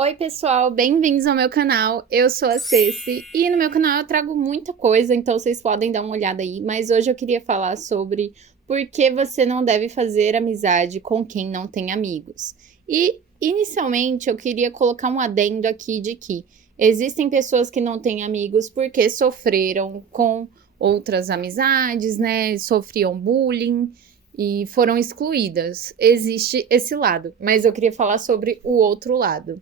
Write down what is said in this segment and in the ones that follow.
Oi, pessoal, bem-vindos ao meu canal. Eu sou a Ceci e no meu canal eu trago muita coisa, então vocês podem dar uma olhada aí. Mas hoje eu queria falar sobre por que você não deve fazer amizade com quem não tem amigos. E inicialmente eu queria colocar um adendo aqui de que existem pessoas que não têm amigos porque sofreram com outras amizades, né? Sofriam bullying e foram excluídas. Existe esse lado, mas eu queria falar sobre o outro lado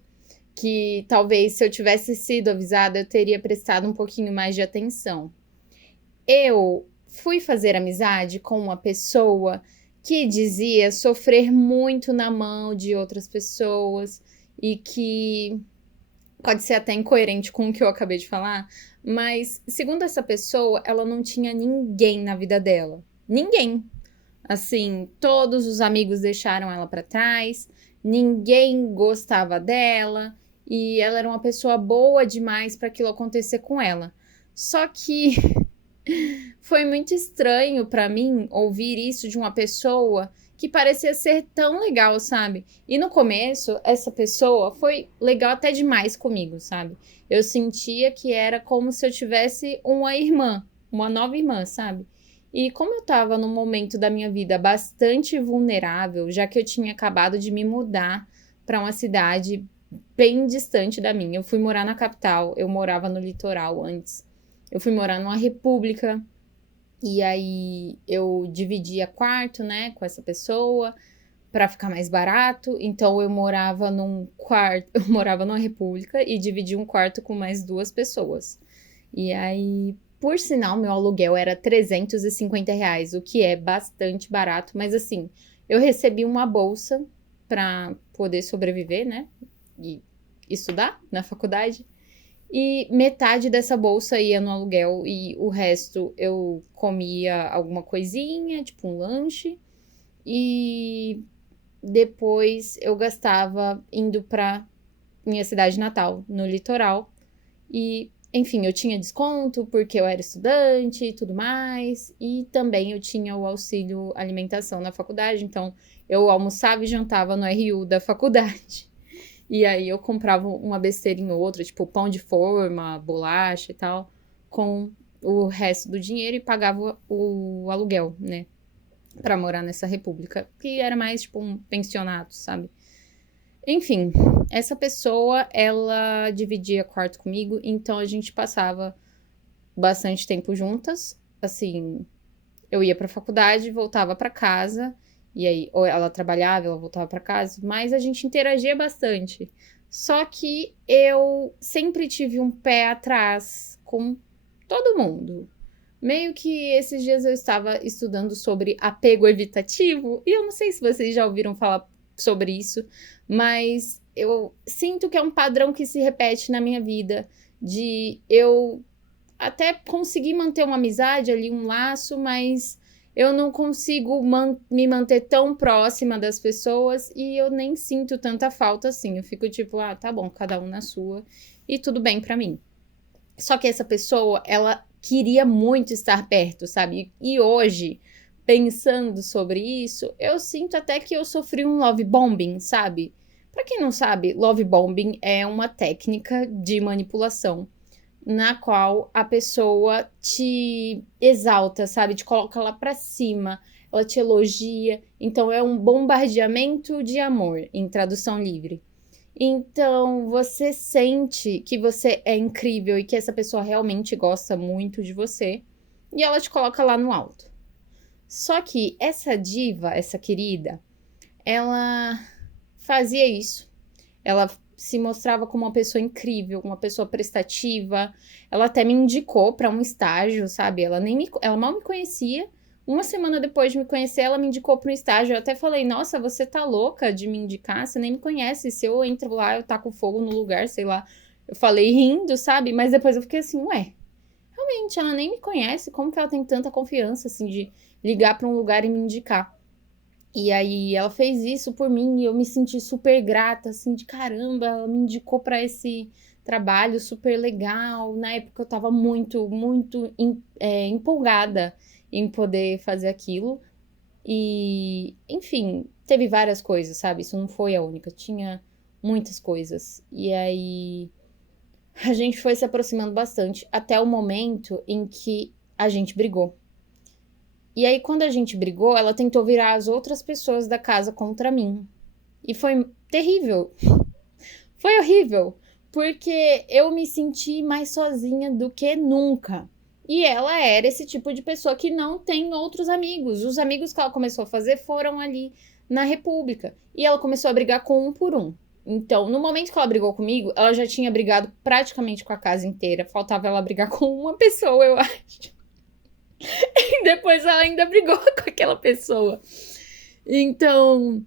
que talvez se eu tivesse sido avisada, eu teria prestado um pouquinho mais de atenção. Eu fui fazer amizade com uma pessoa que dizia sofrer muito na mão de outras pessoas e que pode ser até incoerente com o que eu acabei de falar, mas segundo essa pessoa, ela não tinha ninguém na vida dela. Ninguém. Assim, todos os amigos deixaram ela para trás, ninguém gostava dela e ela era uma pessoa boa demais para aquilo acontecer com ela. Só que foi muito estranho para mim ouvir isso de uma pessoa que parecia ser tão legal, sabe? E no começo, essa pessoa foi legal até demais comigo, sabe? Eu sentia que era como se eu tivesse uma irmã, uma nova irmã, sabe? E como eu tava num momento da minha vida bastante vulnerável, já que eu tinha acabado de me mudar para uma cidade bem distante da minha. Eu fui morar na capital, eu morava no litoral antes. Eu fui morar numa república e aí eu dividia quarto, né, com essa pessoa para ficar mais barato. Então eu morava num quarto, eu morava numa república e dividia um quarto com mais duas pessoas. E aí, por sinal, meu aluguel era R$ 350, o que é bastante barato, mas assim, eu recebi uma bolsa para poder sobreviver, né? E estudar na faculdade. E metade dessa bolsa ia no aluguel e o resto eu comia alguma coisinha, tipo um lanche, e depois eu gastava indo pra minha cidade natal, no litoral. E, enfim, eu tinha desconto porque eu era estudante e tudo mais, e também eu tinha o auxílio alimentação na faculdade, então eu almoçava e jantava no RU da faculdade. E aí eu comprava uma besteirinha ou outra, tipo pão de forma, bolacha e tal, com o resto do dinheiro e pagava o aluguel, né? Pra morar nessa república, que era mais tipo um pensionato, sabe? Enfim, essa pessoa, ela dividia quarto comigo, então a gente passava bastante tempo juntas. Assim, eu ia pra faculdade, voltava pra casa, e aí, ou ela trabalhava, ela voltava pra casa, mas a gente interagia bastante. Só que eu sempre tive um pé atrás com todo mundo. Meio que esses dias eu estava estudando sobre apego evitativo, e eu não sei se vocês já ouviram falar sobre isso, mas eu sinto que é um padrão que se repete na minha vida, de eu até conseguir manter uma amizade ali, um laço, mas eu não consigo me manter tão próxima das pessoas e eu nem sinto tanta falta assim. Eu fico tipo, ah, tá bom, cada um na sua e tudo bem pra mim. Só que essa pessoa, ela queria muito estar perto, sabe? E hoje, pensando sobre isso, eu sinto até que eu sofri um love bombing, sabe? Pra quem não sabe, love bombing é uma técnica de manipulação na qual a pessoa te exalta, sabe? Te coloca lá pra cima, ela te elogia. Então é um bombardeamento de amor, em tradução livre. Então, você sente que você é incrível e que essa pessoa realmente gosta muito de você, e ela te coloca lá no alto. Só que essa diva, essa querida, ela fazia isso. Ela se mostrava como uma pessoa incrível, uma pessoa prestativa. Ela até me indicou para um estágio, sabe? Ela mal me conhecia. Uma semana depois de me conhecer, ela me indicou para um estágio. Eu até falei: "Nossa, você tá louca de me indicar? Você nem me conhece. Se eu entro lá, eu taco fogo no lugar, sei lá." Eu falei rindo, sabe? Mas depois eu fiquei assim: "Ué, realmente ela nem me conhece. Como que ela tem tanta confiança assim de ligar para um lugar e me indicar?" E aí ela fez isso por mim e eu me senti super grata, assim, de caramba, ela me indicou para esse trabalho super legal. Na época eu tava muito empolgada em poder fazer aquilo. E, enfim, teve várias coisas, sabe? Isso não foi a única. Tinha muitas coisas. E aí a gente foi se aproximando bastante até o momento em que a gente brigou. E aí, quando a gente brigou, ela tentou virar as outras pessoas da casa contra mim. E foi terrível. Foi horrível. Porque eu me senti mais sozinha do que nunca. E ela era esse tipo de pessoa que não tem outros amigos. Os amigos que ela começou a fazer foram ali na República. E ela começou a brigar com um por um. Então, no momento que ela brigou comigo, ela já tinha brigado praticamente com a casa inteira. Faltava ela brigar com uma pessoa, eu acho. E depois ela ainda brigou com aquela pessoa. Então,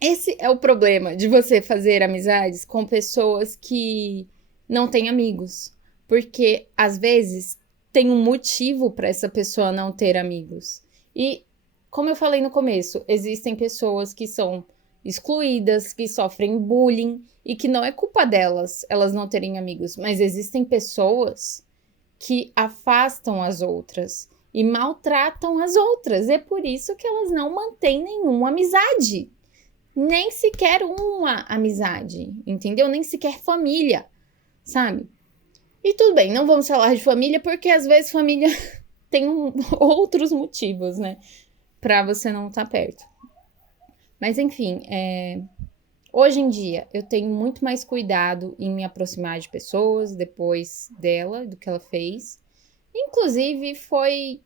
esse é o problema de você fazer amizades com pessoas que não têm amigos. Porque, às vezes, tem um motivo para essa pessoa não ter amigos. E, como eu falei no começo, existem pessoas que são excluídas, que sofrem bullying e que não é culpa delas, elas não terem amigos. Mas existem pessoas que afastam as outras e maltratam as outras. É por isso que elas não mantêm nenhuma amizade. Nem sequer uma amizade, entendeu? Nem sequer família, sabe? E tudo bem, não vamos falar de família, porque às vezes família tem outros motivos, né? Pra você não estar perto. Mas enfim, hoje em dia eu tenho muito mais cuidado em me aproximar de pessoas depois dela, do que ela fez. Inclusive, foi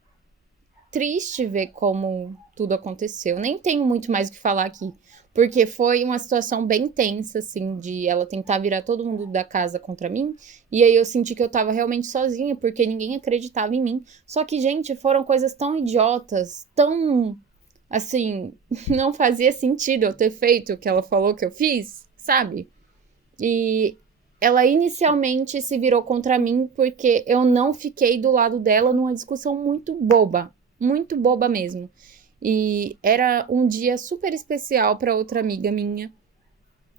triste ver como tudo aconteceu. Nem tenho muito mais o que falar aqui, porque foi uma situação bem tensa, assim, de ela tentar virar todo mundo da casa contra mim, e aí eu senti que eu tava realmente sozinha, porque ninguém acreditava em mim. Só que, gente, foram coisas tão idiotas, tão, assim, não fazia sentido eu ter feito o que ela falou que eu fiz, sabe? E ela inicialmente se virou contra mim porque eu não fiquei do lado dela numa discussão muito boba mesmo. E era um dia super especial para outra amiga minha.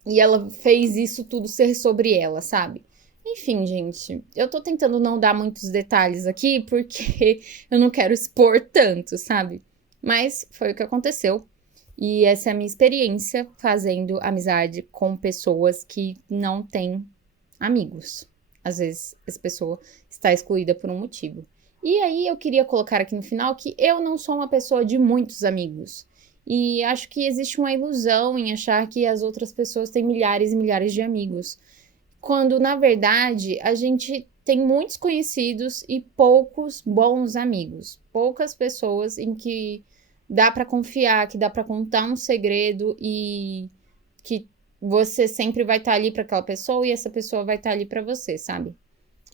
E ela fez isso tudo ser sobre ela, sabe? Enfim, gente, eu tô tentando não dar muitos detalhes aqui porque eu não quero expor tanto, sabe? Mas foi o que aconteceu. E essa é a minha experiência fazendo amizade com pessoas que não têm amigos. Às vezes, essa pessoa está excluída por um motivo. E aí, eu queria colocar aqui no final que eu não sou uma pessoa de muitos amigos. E acho que existe uma ilusão em achar que as outras pessoas têm milhares e milhares de amigos. Quando, na verdade, a gente tem muitos conhecidos e poucos bons amigos. Poucas pessoas em que dá pra confiar, que dá pra contar um segredo e que você sempre vai estar ali pra aquela pessoa e essa pessoa vai estar ali pra você, sabe?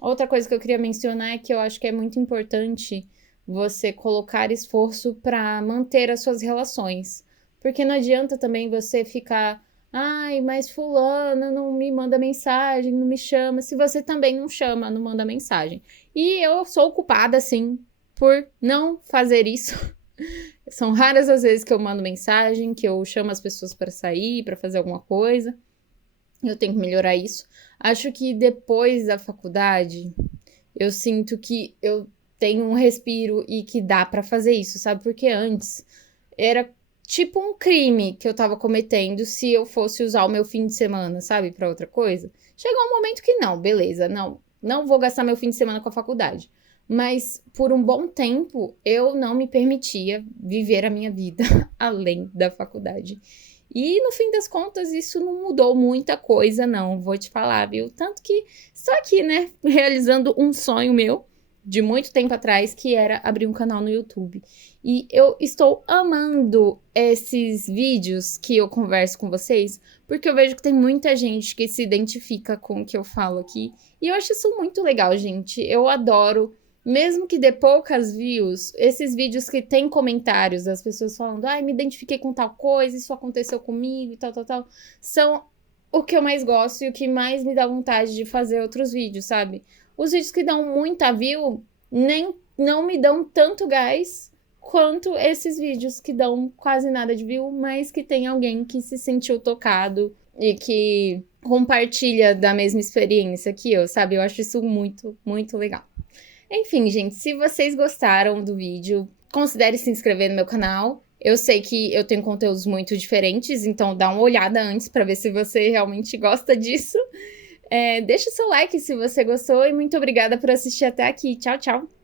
Outra coisa que eu queria mencionar é que eu acho que é muito importante você colocar esforço pra manter as suas relações. Porque não adianta também você ficar, ai, mas fulano não me manda mensagem, não me chama, se você também não chama, não manda mensagem. E eu sou culpada, sim, por não fazer isso. São raras as vezes que eu mando mensagem, que eu chamo as pessoas para sair, para fazer alguma coisa. Eu tenho que melhorar isso. Acho que depois da faculdade, eu sinto que eu tenho um respiro e que dá para fazer isso, sabe? Porque antes era tipo um crime que eu tava cometendo se eu fosse usar o meu fim de semana, sabe? Para outra coisa. Chegou um momento que não, beleza, não vou gastar meu fim de semana com a faculdade. Mas por um bom tempo eu não me permitia viver a minha vida além da faculdade. E no fim das contas isso não mudou muita coisa não, vou te falar, viu? Tanto que estou aqui, né, realizando um sonho meu de muito tempo atrás, que era abrir um canal no YouTube. E eu estou amando esses vídeos que eu converso com vocês, porque eu vejo que tem muita gente que se identifica com o que eu falo aqui. E eu acho isso muito legal, gente. Eu adoro. Mesmo que dê poucas views, esses vídeos que tem comentários das pessoas falando, ai, me identifiquei com tal coisa, isso aconteceu comigo e tal, são o que eu mais gosto e o que mais me dá vontade de fazer outros vídeos, sabe? Os vídeos que dão muita view não me dão tanto gás quanto esses vídeos que dão quase nada de view, mas que tem alguém que se sentiu tocado e que compartilha da mesma experiência que eu, sabe? Eu acho isso muito, muito legal. Enfim, gente, se vocês gostaram do vídeo, considere se inscrever no meu canal Eu sei que eu tenho conteúdos muito diferentes, então dá uma olhada antes pra ver se você realmente gosta disso. Deixa o seu like se você gostou e muito obrigada por assistir até aqui. Tchau, tchau!